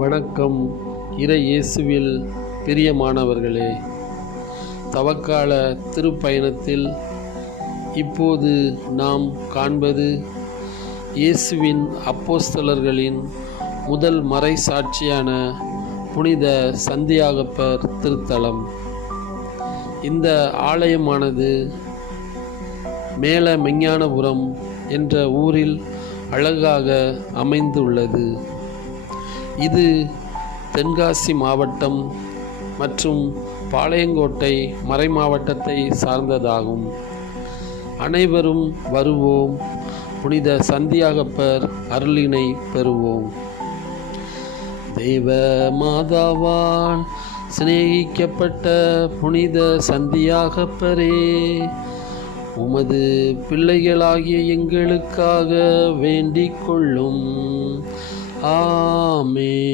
வணக்கம். இறை இயேசுவில் பிரியமானவர்களே, தவக்கால திருப்பயணத்தில் இப்போது நாம் காண்பது இயேசுவின் அப்போஸ்தலர்களின் முதல் மறை சாட்சியான புனித சந்தியாகப்பர் திருத்தலம். இந்த ஆலயமானது மேல மெஞ்ஞானபுரம் என்ற ஊரில் அழகாக அமைந்துள்ளது. இது தென்காசி மாவட்டம் மற்றும் பாளையங்கோட்டை மறை மாவட்டத்தை சார்ந்ததாகும். அனைவரும் வருவோம், புனித சந்தியாகப்பர் அருளினை பெறுவோம். தெய்வ மாதாவால் சிநேகிக்கப்பட்ட புனித சந்தியாகப்பரே, உமது பிள்ளைகளாகிய எங்களுக்காக வேண்டிக் கொள்ளும். ஆமென்.